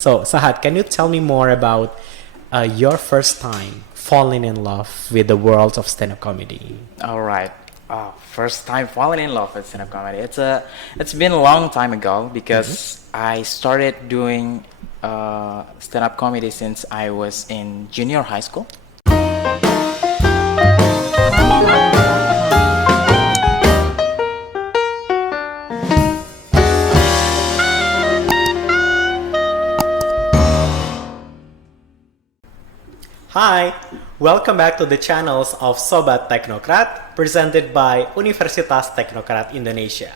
So, Sahat, can you tell me more about your first time falling in love with the world of stand-up comedy? All right. First time falling in love with stand-up comedy. It's been a long time ago because I started doing stand-up comedy since I was in junior high school. Hi, welcome back to the channels of Sobat Teknokrat, presented by Universitas Teknokrat Indonesia.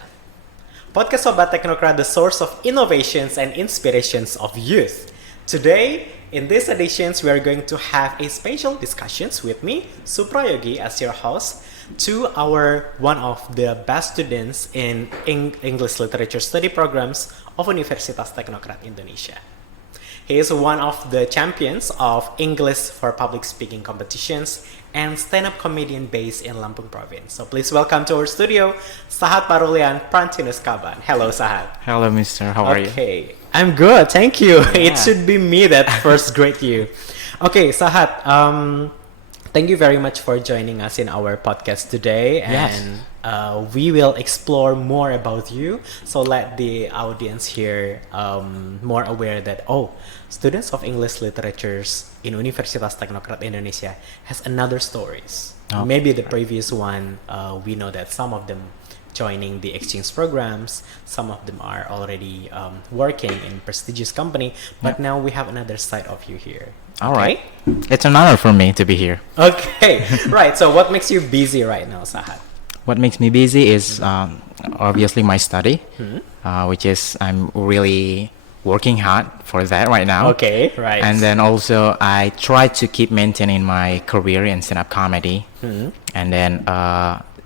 Podcast Sobat Teknokrat, the source of innovations and inspirations of youth. Today, in these editions, we are going to have a special discussions with me, Suprayogi, as your host, to one of the best students in English Literature Study programs of Universitas Teknokrat Indonesia. He is one of the champions of English for public speaking competitions and stand-up comedian based in Lampung province. So please welcome to our studio, Sahat Kaban. Hello, Sahat. Hello, Mister. How are you? Okay, I'm good. Thank you. Yeah. It should be me that first greet you. Okay, Sahat. Thank you very much for joining us in our podcast today, and we will explore more about you. So let the audience here more aware that students of English literatures in Universitas Teknokrat Indonesia has another stories. Oh, Maybe the previous one, we know that some of them joining the exchange programs, some of them are already working in prestigious company, but now we have another side of you here. All right. It's an honor for me to be here. Okay, right. So what makes you busy right now, Sahat? What makes me busy is obviously my study, which is I'm really working hard for that right now. Okay, right. And then also I try to keep maintaining my career in stand-up comedy. And then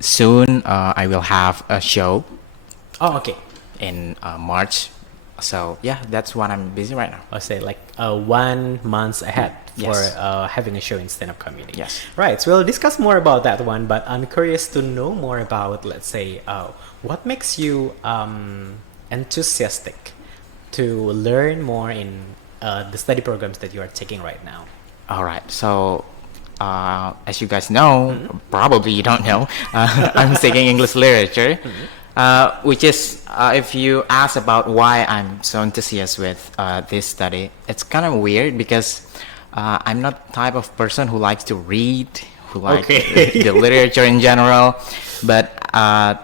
soon I will have a show Oh, okay. in March. So yeah, that's what I'm busy right now. I'll say like 1 month ahead for Yes. having a show in stand-up comedy. Yes. Right. So we'll discuss more about that one, but I'm curious to know more about, let's say, what makes you enthusiastic to learn more in the study programs that you are taking right now. All right. So as you guys know, probably you don't know, I'm taking English literature. Which is, if you ask about why I'm so enthusiastic with this study, it's kind of weird because I'm not the type of person who likes to read, who likes the literature in general. But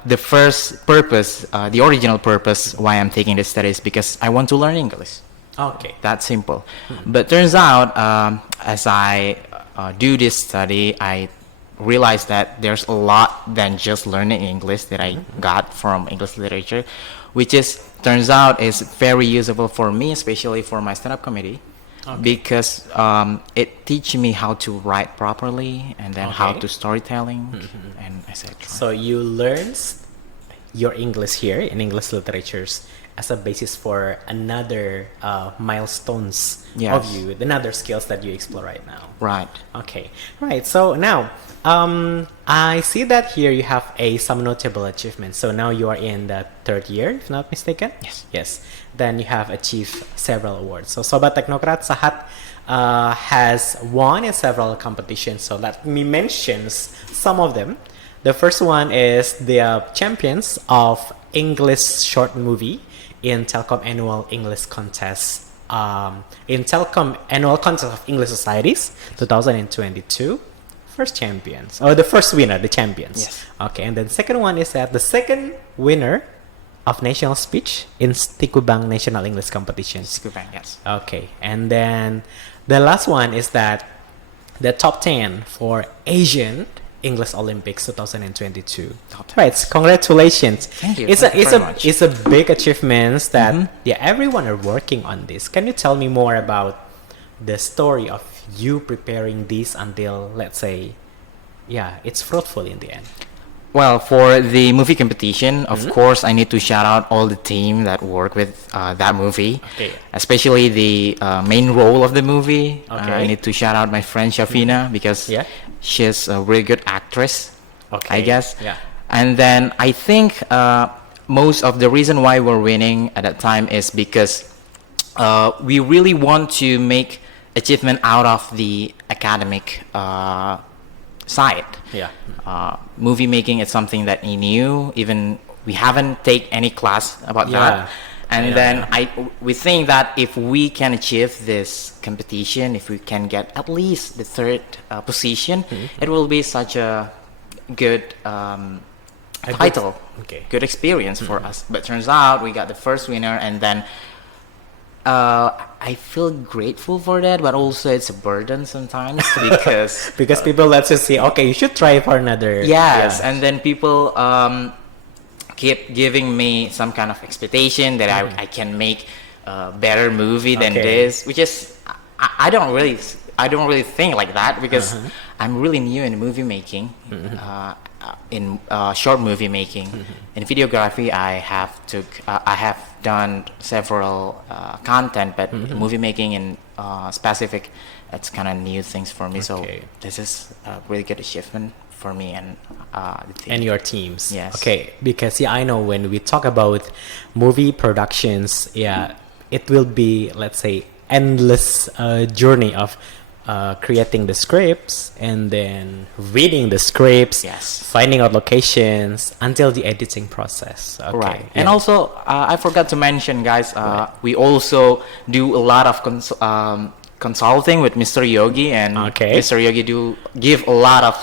the first purpose, the original purpose why I'm taking this study is because I want to learn English. Okay. That simple. But turns out, as I do this study, I realized that there's a lot than just learning English that I got from English literature, which is turns out is very usable for me, especially for my stand-up comedy, because it teaches me how to write properly and then how to storytelling and etc. So you learn your English here in English literatures as a basis for another milestones of you, another skills that you explore right now. Right. Okay. Right. So now, I see that here you have some notable achievements. So now you are in the 3rd year, if not mistaken. Yes. Yes. Then you have achieved several awards. So Sobat Teknokrat, Sahat has won in several competitions. So let me mention some of them. The first one is the champions of English short movie in Telkom Annual English Contest. In Telkom Annual Contest of English Societies 2022. First champions, or the first winner, the champions. Yes. Okay, and then the second one is that the second winner of national speech in Tikubang National English Competition. Tikubang, yes. Okay, and then the last one is that the top 10 for Asian English Olympics 2022. Right, congratulations. Thank you. It's Thank you a very much. it's a big achievement that everyone are working on this. Can you tell me more about the story of you preparing this until, let's say, it's fruitful in the end? Well, for the movie competition, of course, I need to shout out all the team that work with that movie, especially the main role of the movie. I need to shout out my friend Shafina because she's a really good actress, I guess. Yeah. And then I think most of the reason why we're winning at that time is because we really want to make achievement out of the academic side. Yeah. Movie making is something that we knew, even we haven't take any class about that. And Yeah, then yeah. we think that if we can achieve this competition, if we can get at least the third position, it will be such a good A title, okay. good experience for us. But turns out we got the first winner, and then I feel grateful for that, but also it's a burden sometimes because Because people let us see, okay, you should try for another. yes, Yeah. and then people keep giving me some kind of expectation that I can make a better movie than Okay. this, which is I don't really think like that because I'm really new in movie making, in short movie making. In videography, I have done several content, but movie making in specific, it's kind of new things for me. So Okay. this is a really good achievement for me and the team. And your teams. Yes. Okay, because yeah, I know when we talk about movie productions, yeah, it will be, let's say, endless journey of creating the scripts and then reading the scripts, Yes. finding out locations until the editing process. Okay. Right. Yeah. And also, I forgot to mention, guys, we also do a lot of consulting with Mr. Yogi, and Okay. Mr. Yogi do give a lot of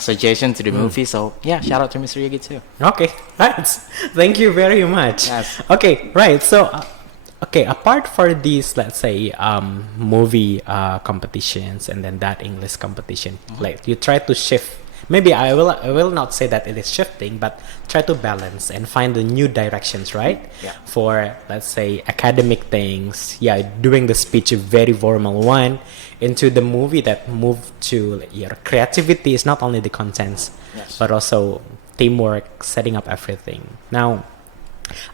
suggestions to the movie. So yeah, shout out to Mr. Yogi too. Okay, right. Thank you very much. Yes. Okay, right. So, okay, apart for these, let's say, movie competitions and then that English competition, like you try to shift. Maybe I will not say that it is shifting, but try to balance and find the new directions, right? Yeah. For, let's say, academic things. Yeah, doing the speech, a very formal one, into the movie that move to your creativity is not only the contents, Yes. but also teamwork, setting up everything. Now,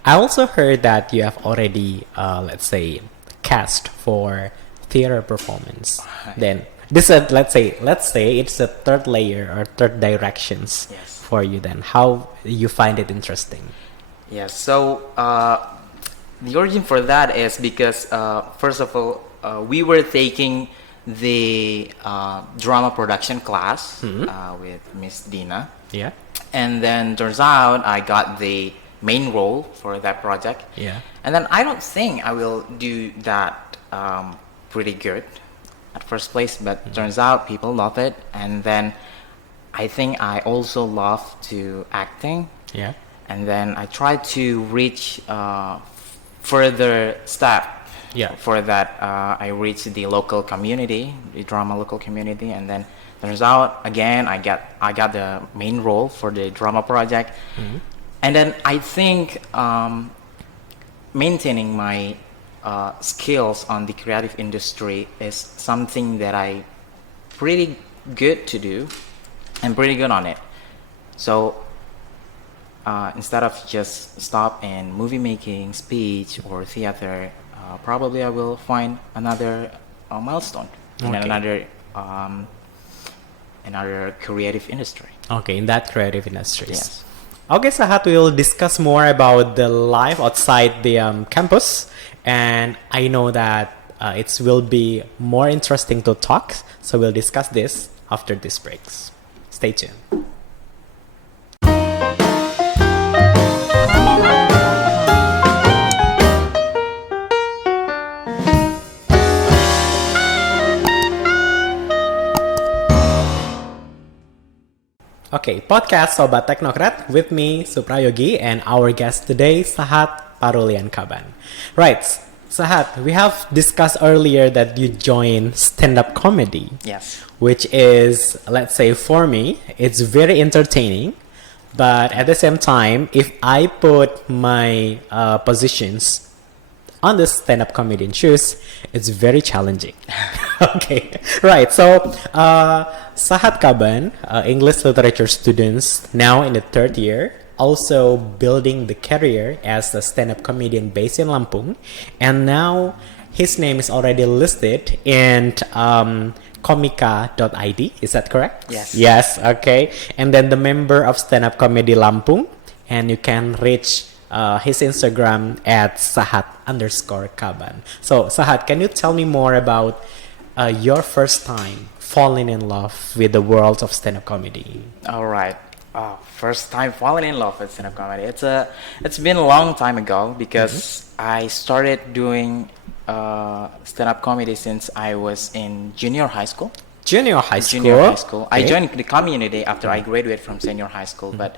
I also heard that you have already, let's say, cast for theater performance. Right. Then this is, let's say it's a third layer or third directions Yes. for you. Then how you find it interesting? Yes. So the origin for that is because first of all, we were taking the drama production class with Miss Dina. Yeah, And then turns out I got the main role for that project. yeah, And then I don't think I will do that pretty good at first place, but turns out people love it. And then I think I also love to acting. yeah. And then I try to reach further step. Yeah. For that, I reached the local community, the drama local community, and then turns out again I got the main role for the drama project. And then I think maintaining my skills on the creative industry is something that I pretty good to do and pretty good on it. So instead of just stop in movie making, speech, or theater, probably I will find another milestone in Okay. another creative industry. Okay, in that creative industries. Yes. Okay, Sahat, we will discuss more about the life outside the campus, and I know that it will be more interesting to talk. So we'll discuss this after these breaks. Stay tuned. Okay, podcast Sobat Teknokrat with me, Suprayogi, and our guest today, Sahat Kaban. Right, Sahat, we have discussed earlier that you joined stand-up comedy, Yes. which is, let's say for me, it's very entertaining, but at the same time, if I put my positions on the stand-up comedian shoes, it's very challenging. Okay, right. So, Sahat Kaban, English literature students, now in the third year, also building the career as a stand-up comedian based in Lampung, and now his name is already listed in Komika.id. Is that correct? Yes. Yes. Okay. And then the member of stand-up comedy Lampung, and you can reach his Instagram at Sahat_Kaban. So Sahat, can you tell me more about your first time falling in love with the world of stand-up comedy? All right. First time falling in love with stand-up comedy. It's been a long time ago because I started doing stand-up comedy since I was in junior high school. Junior high school. Junior high school. I Okay. joined the community after I graduated from senior high school, but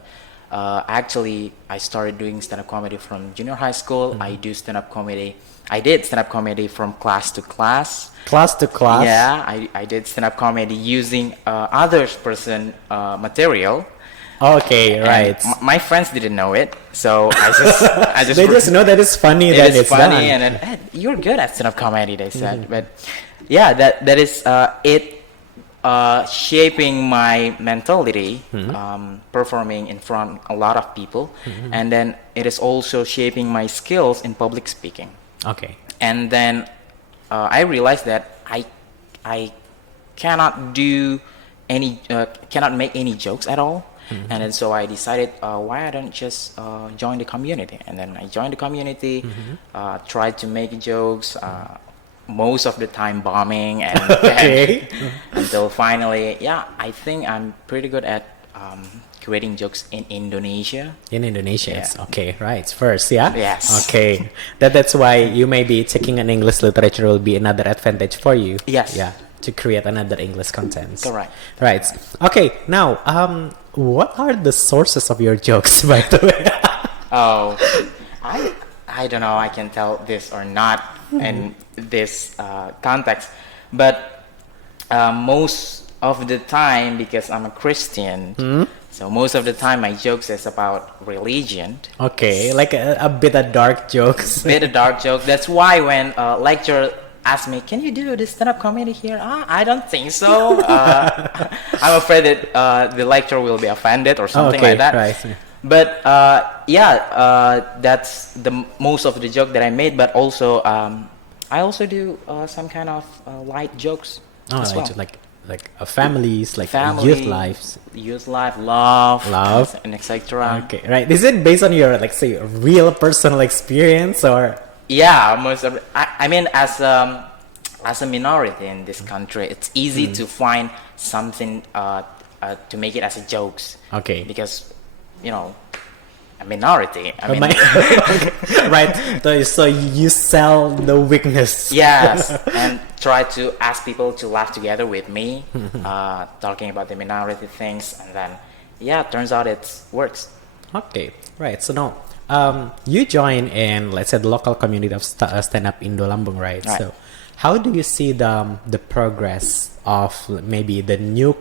actually I started doing stand-up comedy from junior high school. I do stand-up comedy. I did stand-up comedy from class to class. Class to class. Yeah, I did stand-up comedy using others person material. Okay, And right. my friends didn't know it, so I just They just know that it's funny. it That is it's funny, done. and then "Hey, you're good at stand-up comedy," they said. But yeah, that is it shaping my mentality, performing in front a lot of people, and then it is also shaping my skills in public speaking. Okay. And then I realized that I cannot do any cannot make any jokes at all. And then so I decided why I don't just join the community. And then I joined the community, tried to make jokes, most of the time bombing, and Okay. until finally, yeah, I think I'm pretty good at creating jokes in Indonesia. In Indonesia, Yeah. it's okay, right? First, yeah. Yes. Okay, that's why you maybe taking an English literature will be another advantage for you. Yes. Yeah, to create another English content. Correct. Right. Okay. Now, what are the sources of your jokes, by the way? Oh, I don't know. I can tell this or not in this context, but most of the time, because I'm a Christian, so most of the time my jokes is about religion. Okay, like a bit of dark jokes. Bit of dark joke. That's why when lecturer asked me, "Can you do this stand-up comedy here?" I don't think so. I'm afraid that the lecturer will be offended or something Okay, like that. right. But that's the most of the joke that I made. But also, I also do some kind of light jokes Oh, as well. like families, like Family, youth lives. youth life, love, Love. and etc. Okay, right. Is it based on your, like, say, real personal experience, or? Yeah, most of I mean, as a minority in this country, it's easy to find something to make it as a jokes. Okay. Because, you know, a minority. I Oh, mean, my- right. So you sell the weakness. yes, and try to ask people to laugh together with me, talking about the minority things, and then, yeah, turns out it works. Okay, right. So now, you join in, let's say, the local community of stand-up Indo Lambung, right? Right. So, how do you see the progress of maybe the new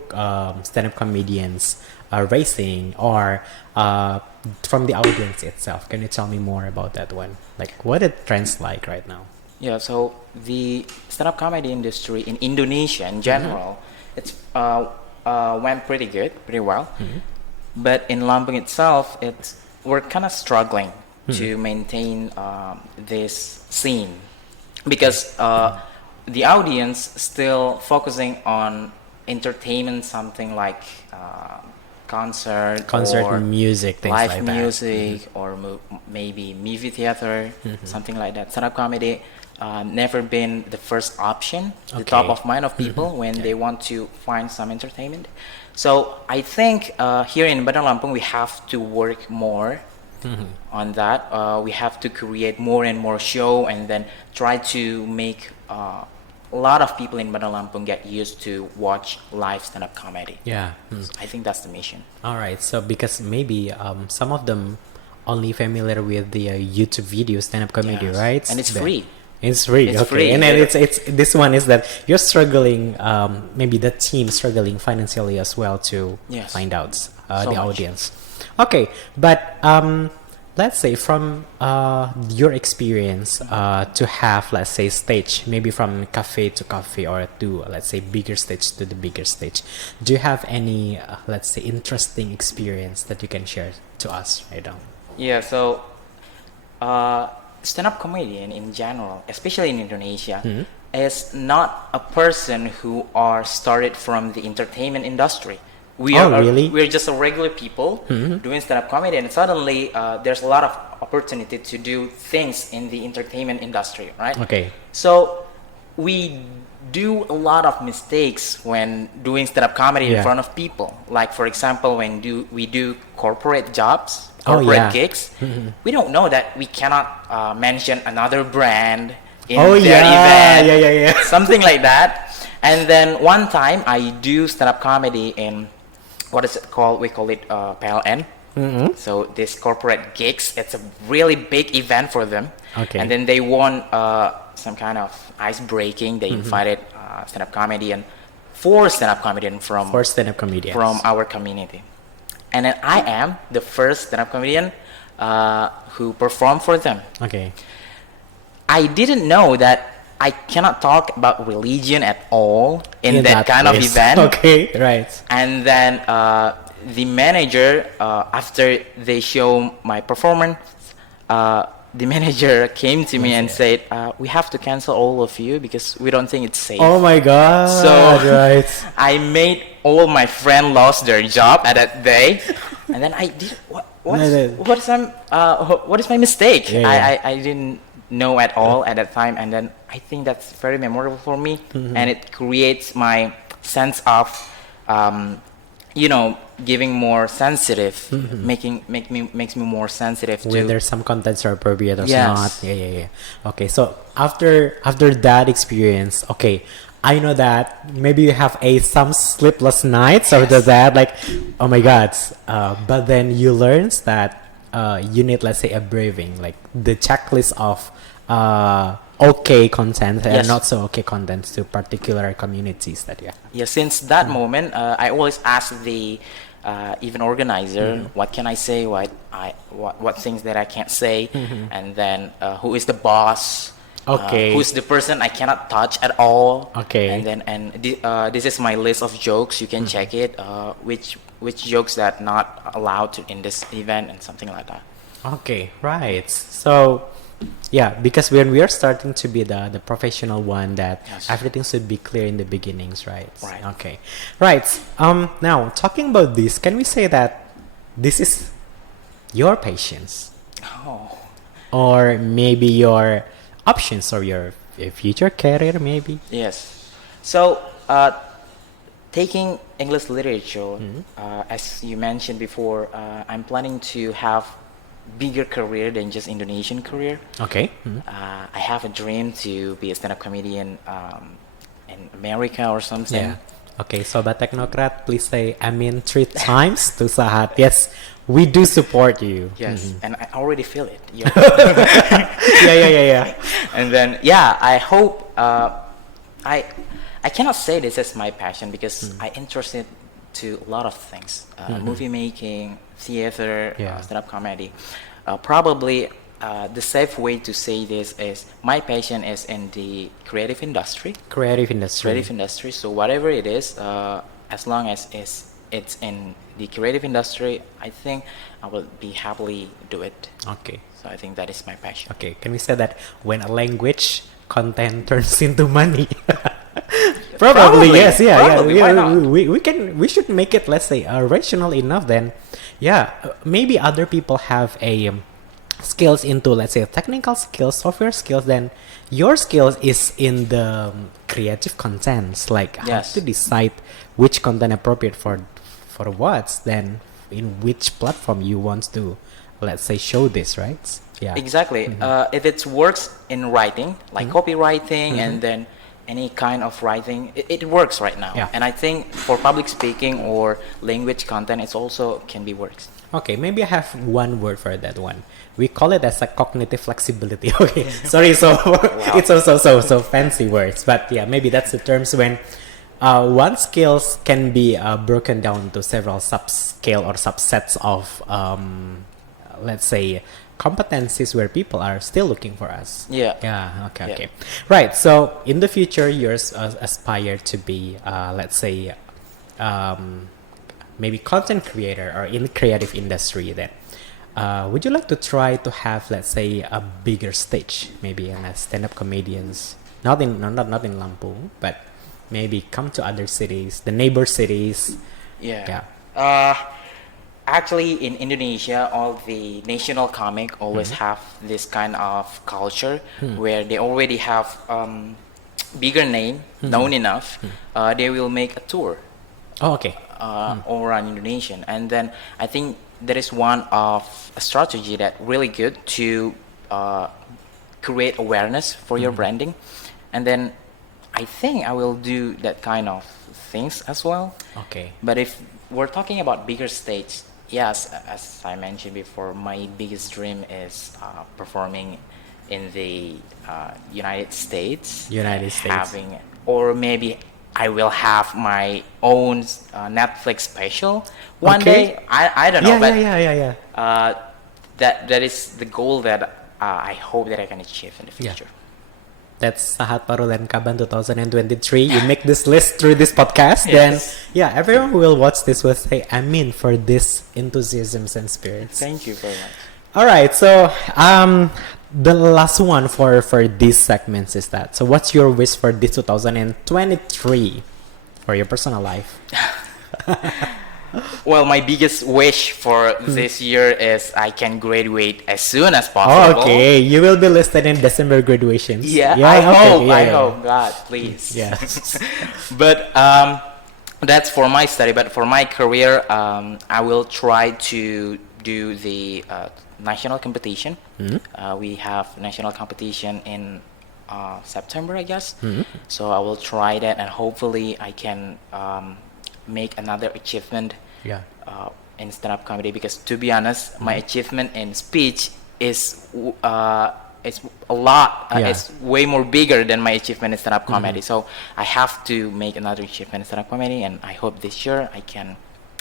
stand-up comedians raising, or from the audience itself? Can you tell me more about that one? Like, what it trends like right now? Yeah, so the stand-up comedy industry in Indonesia in general, it's went pretty good, pretty well. But in Lampung itself, we're kind of struggling to maintain this scene because the audience still focusing on entertainment, something like concert or music, things live like that. music, or maybe movie theater, something like that. Stand-up comedy never been the first option, the top Okay. of mind of people when they want to find some entertainment. So I think here in Bandar Lampung we have to work more on that. We have to create more and more show, and then try to make a lot of people in Bandar Lampung get used to watch live stand-up comedy. Yeah. I think that's the mission. All right. So because maybe some of them only familiar with the YouTube video stand-up comedy, Yes. right? And it's Then- free. It's free. It's Okay. free. And then Yeah. it's this one is that you're struggling. Maybe the team struggling financially as well to Yes. find out So the much. audience. Okay, but let's say from your experience to have, let's say, stage, maybe from cafe to cafe, or to, let's say, bigger stage to the bigger stage, do you have any let's say, interesting experience that you can share to us right now? Yeah, so stand-up comedian in general, especially in Indonesia, is not a person who are started from the entertainment industry. Really? we're just a regular people doing stand-up comedy, and suddenly there's a lot of opportunity to do things in the entertainment industry, right? Okay. So we do a lot of mistakes when doing stand-up comedy in Yeah. front of people. Like for example, when we do corporate jobs, Oh, corporate yeah. gigs, we don't know that we cannot mention another brand in Oh, their yeah. event, Yeah. something like that. And then one time I do stand-up comedy in, what is it called? We call it PLN. So this corporate gigs, it's a really big event for them. Okay. And then they won some kind of ice breaking. They invited stand-up comedian, four stand-up comedian from For stand-up comedians. from our community. And then I am the first stand-up comedian who performed for them. Okay. I didn't know that I cannot talk about religion at all in that kind of place. event. Okay, right. And then the manager, after they show my performance, the manager came to me and said, "We have to cancel all of you because we don't think it's safe." Oh my god. So right. I made all my friends lost their job at that day, and then I did what is my mistake? Yeah. I didn't know at all at that time, and then I think that's very memorable for me, and it creates my sense of giving more sensitive, makes me more sensitive to Whether some contents are appropriate or Yes. not. Yeah. Okay, so after that experience, okay, I know that maybe you have some sleepless nights after that, like, oh my god. But then you learn that you need, let's say, a braving, like the checklist of okay content and Yes. not so okay content to particular communities that since that moment, I always ask the event organizer, what can I say, what things that I can't say, and then who is the boss, Okay. who's the person I cannot touch at all. Okay. And then this is my list of jokes. You can check it. Which jokes that not allowed to in this event and something like that. Okay, right. So, yeah, because when we are starting to be the professional one, that Yes. everything should be clear in the beginnings, right? Right. Okay, right. Now talking about this, can we say that this is your patience, Oh. or maybe your options, or your future career, maybe? Yes. So, taking English literature, as you mentioned before, I'm planning to have bigger career than just Indonesian career. Okay. I have a dream to be a stand-up comedian in America or something. Yeah. Okay, so the Teknokrat, please say "Amin" 3 times to Sahat. Yes, we do support you. Yes, and I already feel it. Yeah. Yeah. And then I hope I cannot say this is my passion because I interested to a lot of things, movie making, theater, Yeah. stand-up comedy. Probably the safe way to say this is my passion is in the creative industry. Creative industry. So whatever it is, as long as it's in the creative industry, I think I will be happily do it. Okay. So I think that is my passion. Okay, can we say that when a language content turns into money? Probably yes. Yeah. Probably, why not? We should make it, let's say, rational enough. Then, maybe other people have a skills into, let's say, technical skills, software skills. Then your skills is in the creative contents, like how Yes. to decide which content appropriate for what. Then in which platform you want to, let's say, show this, right? Yeah. Exactly. If it works in writing, like copywriting, and then any kind of writing, it works right now. Yeah. And I think for public speaking or language content, it's also can be works. Okay, maybe I have one word for that one. We call it as a cognitive flexibility. Okay, sorry, so it's also so fancy words, but yeah, maybe that's the terms when one skills can be broken down to several sub-scale or subsets of, let's say, competencies where people are still looking for us. Yeah. Yeah. Okay. Yeah. Okay. Right. So in the future, you're aspire to be, let's say, maybe content creator or in the creative industry. Then, would you like to try to have, let's say, a bigger stage, maybe in a stand-up comedians, not in Lampung, but maybe come to other cities, the neighbor cities, Yeah. Yeah. Actually, in Indonesia, all the national comic always have this kind of culture where they already have bigger name, known enough. They will make a tour Oh, okay. all around Indonesia, and then I think that is one of a strategy that really good to create awareness for your branding, and then I think I will do that kind of things as well. Okay. But if we're talking about bigger stage, yes, as I mentioned before, my biggest dream is performing in the United States. United States. Having, or maybe I will have my own Netflix special one Okay. day. I don't know, Yeah, but yeah. that is the goal that I hope that I can achieve in the Yeah. future. That's Sahat Kaban 2023. You make this list through this podcast, Yes. then yeah, everyone who will watch this will say, "I'm in for this enthusiasms and spirits." Thank you very much. All right, so the last one for these segments is that. So, what's your wish for this 2023 for your personal life? Well, my biggest wish for this year is I can graduate as soon as Oh, possible. okay, you will be listed in December graduations. Yeah, okay, I yeah. hope, God, please. Yeah. But that's for my study. But for my career, I will try to do the national competition. We have national competition in September, I guess. So I will try that, and hopefully I can make another achievement Yeah. in stand-up comedy. Because to be honest, my achievement in speech is it's a lot. Yeah. It's way more bigger than my achievement in stand-up comedy. So I have to make another achievement in stand-up comedy, and I hope this year I can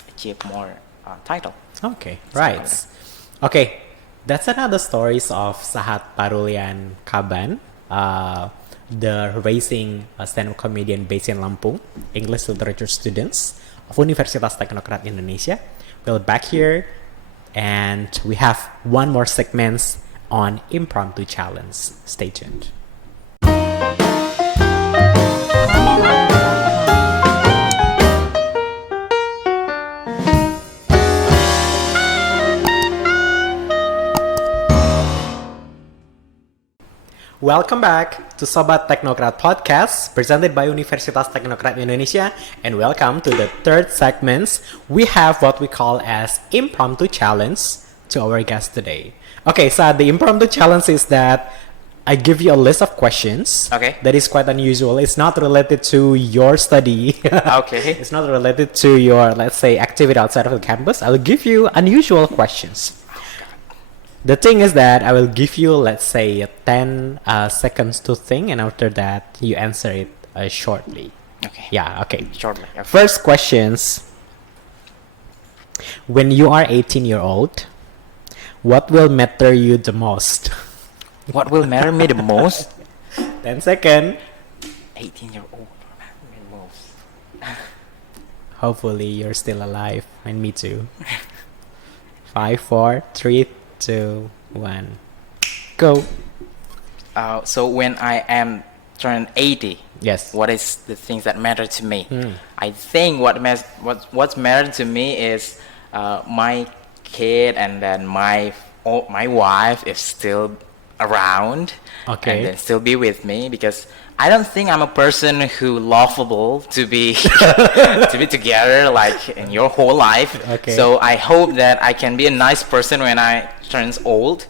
achieve more title. Okay, right. Okay, that's another stories of Sahat Kaban, the racing stand-up comedian based in Lampung, English literature students of Universitas Teknokrat Indonesia. We're back here, and we have one more segments on impromptu challenge. Stay tuned. Welcome back to Sobat Teknokrat Podcast presented by Universitas Teknokrat Indonesia, and welcome to the third segment. We have what we call as impromptu challenge to our guest today. Okay, so the impromptu challenge is that I give you a list of questions. Okay. That is quite unusual. It's not related to your study. Okay. It's not related to your, let's say, activity outside of the campus. I will give you unusual questions. The thing is that I will give you, let's say, 10 seconds to think, and after that, you answer it shortly. Okay. Yeah, okay. Shortly. Okay. First questions. When you are 18-year-old, what will matter you the most? What will matter me the most? 10 seconds. 18-year-old. Me the most. Hopefully, you're still alive, and me too. 5, 4, 3, 2, 1. Go. So when I am turned 80, Yes. what is the things that matter to me? I think what's mattered to me is my kid, and then my wife is still around, Okay. and then still be with me, because I don't think I'm a person who lovable to be to be together like in your whole life. Okay. So I hope that I can be a nice person when I turns old.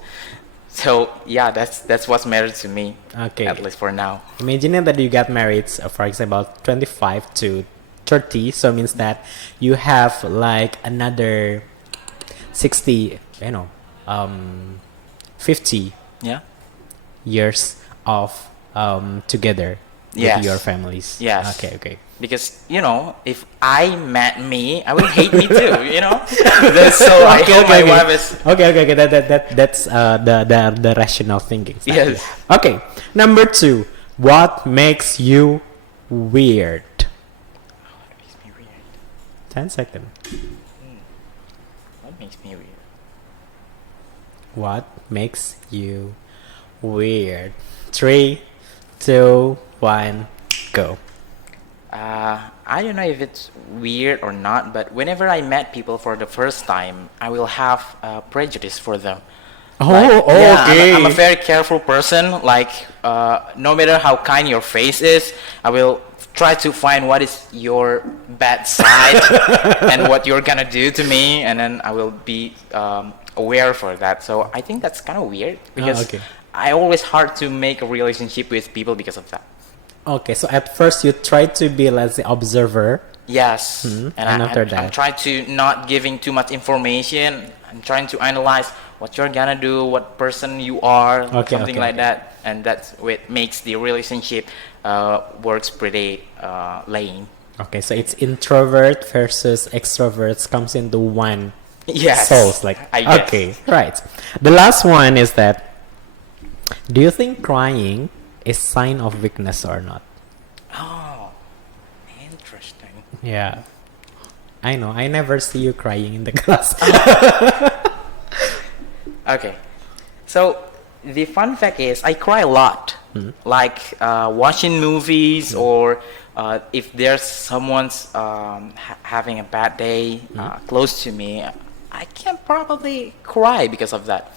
So yeah, that's what's mattered to me. Okay. At least for now. Imagine that you got married, for example, 25 to 30, so means that you have like another 60, 50 Yeah. years of together Yes. with your families. Yes. Okay. Because if I met me, I will hate me too. So I hope my wife is. Okay. That's the rational thinking side. Yes. Okay. Number 2. What makes you weird? What makes me weird? 10 seconds. What makes me weird? What makes you weird? 3, 2, 1, go. I don't know if it's weird or not, but whenever I met people for the first time, I will have prejudice for them. I'm a very careful person. Like, no matter how kind your face is, I will try to find what is your bad side and what you're gonna do to me, and then I will be aware for that. So I think that's kind of weird because I always hard to make a relationship with people because of that. Okay, so at first you try to be, let's say, observer. Yes, And after that, I'm trying to not giving too much information. I'm trying to analyze what you're gonna do, what person you are, something like that, and that's what makes the relationship works pretty lame. Okay, so it's introvert versus extroverts comes into one Yes, souls. Like, I guess. okay, right. The last one is that, do you think crying is sign of weakness or not? Oh, interesting. Yeah, I know. I never see you crying in the class. Okay, so the fun fact is I cry a lot. Like watching movies or if there's someone's having a bad day close to me, I can probably cry because of that.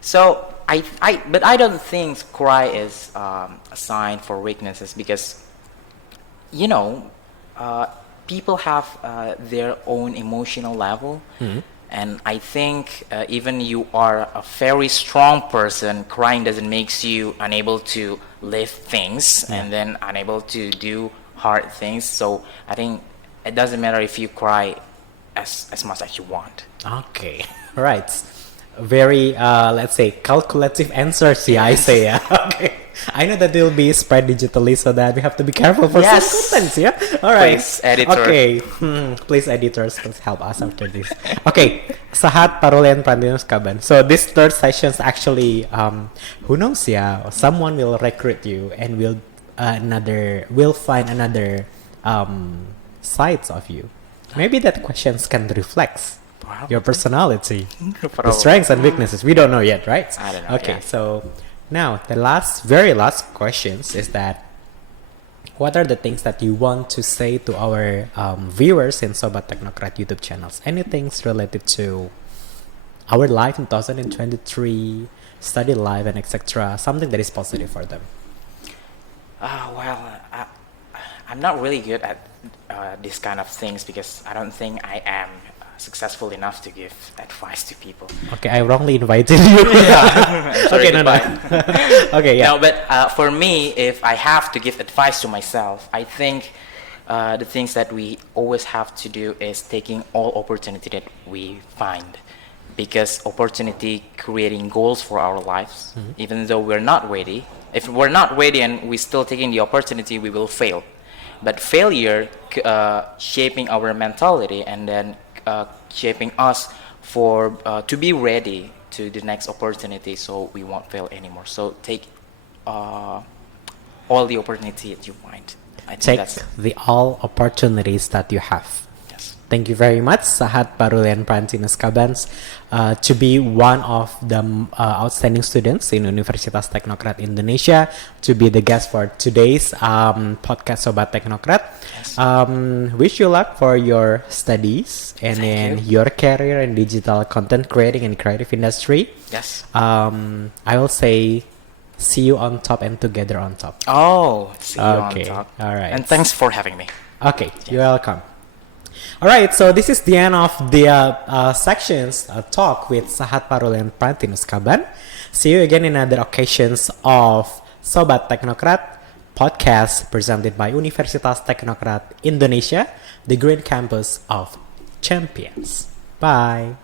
So but I don't think cry is a sign for weaknesses because, you know, people have their own emotional level. And I think even you are a very strong person, crying doesn't make you unable to live things and then unable to do hard things. So I think it doesn't matter if you cry as much as you want. Okay, right. Very, let's say, calculative answers. Yeah, I say. Yeah. Okay. I know that they'll be spread digitally, so that we have to be careful for some contents. Yeah. All right. Please, editor. Okay. Please, editors, please help us after this. Okay. Sahat Kaban. So this third session is actually, who knows? Yeah, someone will recruit you and will find another sides of you. Maybe that questions can reflect your personality, the strengths and weaknesses. We don't know yet, right? I don't know. Okay, so now the very last questions is that, what are the things that you want to say to our viewers in Sobat Teknokrat YouTube channels? Anything related to our life in 2023, study life, and etc. Something that is positive for them. I'm not really good at these kind of things because I don't think I am successful enough to give advice to people. Okay, I wrongly invited you. Sorry, okay, no. Okay, yeah. No, but for me, if I have to give advice to myself, I think the things that we always have to do is taking all opportunity that we find, because opportunity creating goals for our lives, even though we're not ready. If we're not ready and we're still taking the opportunity, we will fail. But failure shaping our mentality and then shaping us for to be ready to the next opportunity, so we won't fail anymore. So take all the opportunity that you find. I think Take that's the all opportunities that you have. yes. Thank you very much, Sahat Kaban, to be one of the outstanding students in Universitas Teknokrat Indonesia, to be the guest for today's podcast Sobat Teknokrat. Yes. Wish you luck for your studies and Thank in you. your career in digital content creating and creative industry. Yes. I will say, see you on top and together on top. Oh, see you on Okay, top. all right. And thanks for having me. Okay, you're welcome. All right, so this is the end of the sections talk with Sahat Kaban. See you again in other occasions of Sobat Teknokrat podcast presented by Universitas Teknokrat Indonesia, the green campus of champions. Bye.